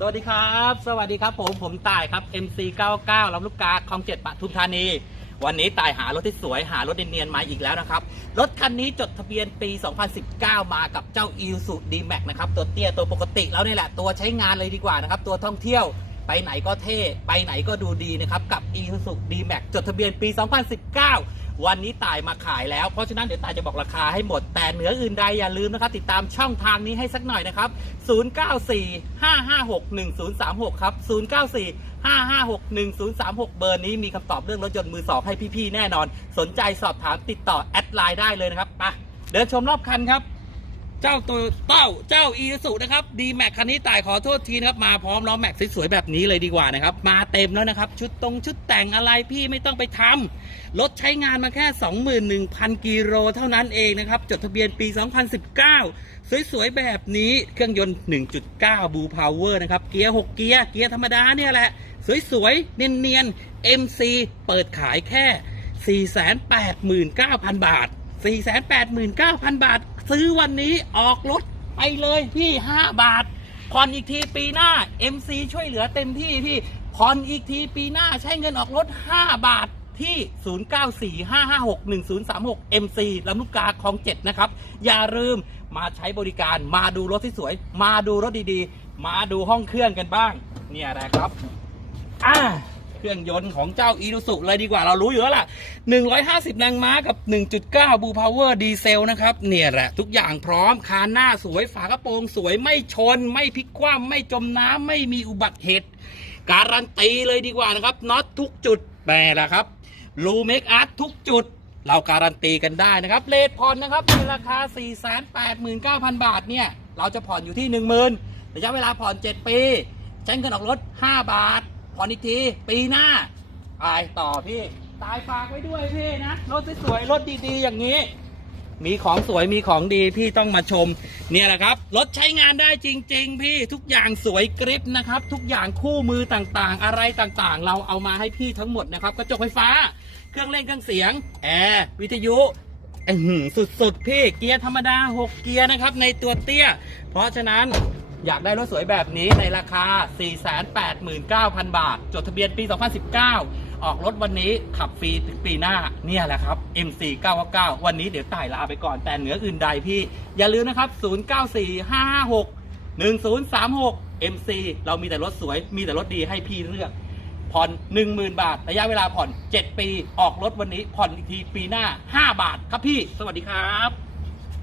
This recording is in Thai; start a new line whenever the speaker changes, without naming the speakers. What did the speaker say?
สวัสดีครับ สวัสดีครับผมผมต่ายครับ MC 99 ลำลูกกาคลองเจ็ดปทุมธานี วันนี้ต่ายหารถที่สวยหารถเนียนๆมาอีกแล้วนะครับ รถคันนี้จดทะเบียนปี 2019 มากับเจ้า i s u d m a x นะครับ ตัวเตี้ยตัวปกติแล้วนี่แหละ ตัวใช้งานเลยดีกว่านะครับ ตัวท่องเที่ยว ไปไหนก็เท่ ไปไหนก็ดูดีนะครับ กับ i s u d m a x จดทะเบียนปี 2019 วันนี้ตายมาขายแล้ว เพราะฉะนั้นเดี๋ยวตายจะบอกราคาให้หมด แต่เหนืออื่นใดอย่าลืมนะครับ ติดตามช่องทางนี้ให้สักหน่อยนะครับ 0945561036 ครับ 0945561036 เบอร์นี้มีคำตอบเรื่องรถยนต์มือสองให้พี่ๆแน่นอน สนใจสอบถามติดต่อแอดไลน์ได้เลยนะครับไปเดินชมรอบคันครับ เจ้าตัวเต้าเจ้าอีสุนะครับดีแม็กคันนี้ตายขอโทษทีนะครับมาพร้อมล้อแม็กสวยๆแบบนี้เลยดีกว่านะครับ มาเต็มแล้วนะครับ ชุดตรงชุดแต่งอะไรพี่ไม่ต้องไปทำรถใช้งานมาแค่ 21,000 กิโลเท่านั้นเองนะครับ จดทะเบียนปี 2019 สวยๆแบบนี้เครื่องยนต์ 1.9บูพาวเวอร์นะครับ เกียร์ 6 เกียร์ เกียร์ธรรมดาเนี่ยแหละ สวยๆ เนียนๆ MC เปิดขายแค่ 489,000 บาท 489,000 บาท ซื้อวันนี้ออกรถไปเลยพี่ 5 บาทผ่อนอีกทีปีหน้า MC ช่วยเหลือเต็มที่พี่ผ่อนอีกทีปีหน้าใช้เงินออกรถ 5 บาทที่ 0945561036 MC ลำลูกกาคลอง 7 นะครับ อย่าลืมมาใช้บริการมาดูรถที่สวย มาดูรถดีๆ มาดูห้องเครื่องกันบ้าง เนี่ยนะครับ อ่า เครื่องยนต์ของเจ้าอี u สุเลยดีกว่าเรารู้อยู่แล้วล่ะ 150 แรงม้ากับ 1.9 บูพาวเวอร์ดีเซลนะครับ เนี่ยแหละ ทุกอย่างพร้อมคานหน้าสวยฝากระโปรงสวยไม่ชน ไม่พลิกคว่ำไม่จมน้ำไม่มีอุบัติเหตุ การันตีเลยดีกว่านะครับน็อตทุกจุดแปลละครับรูเมคอาร์ตทุกจุดเราการันตีกันได้นะครับเลทผ่อนนะครับในราคา 489,000 บาทเนี่ย เราจะผ่อนอยู่ที่ 10,000ระยะเวลาผ่อน 7 ปี ใช้เงินออกรถ 5 บาท ผ่อนอีกที ปีหน้าไปต่อพี่ ตายฝากไว้ด้วยพี่นะ รถสวยๆรถดีๆ อย่างนี้ มีของสวยมีของดีพี่ต้องมาชม เนี่ยแหละครับ รถใช้งานได้จริง ๆ พี่ทุกอย่างสวยกริปนะครับ ทุกอย่างคู่มือต่างๆ อะไรต่างๆ เราเอามาให้พี่ทั้งหมดนะครับกระจกไฟฟ้า เครื่องเล่นเครื่องเสียงแอร์วิทยุสุดๆพี่เกียร์ธรรมดา 6 เกียร์นะครับในตัวเตี้ย เพราะฉะนั้น อยากได้รถสวยแบบนี้ในราคา 489,000 บาท จดทะเบียนปี 2019 ออกรถวันนี้ขับฟรีถึงปีหน้าเนี่ยแหละครับ MC 999วันนี้เดี๋ยวต่ายลาไปก่อนแต่เหนืออื่นใดพี่ อย่าลืมนะครับ 094556 1036 MC เรามีแต่รถสวยมีแต่รถดีให้พี่เลือก ผ่อน 10,000 บาท ระยะเวลาผ่อน 7 ปี ออกรถวันนี้ ผ่อนอีกทีปีหน้า 5 บาทครับพี่ สวัสดีครับ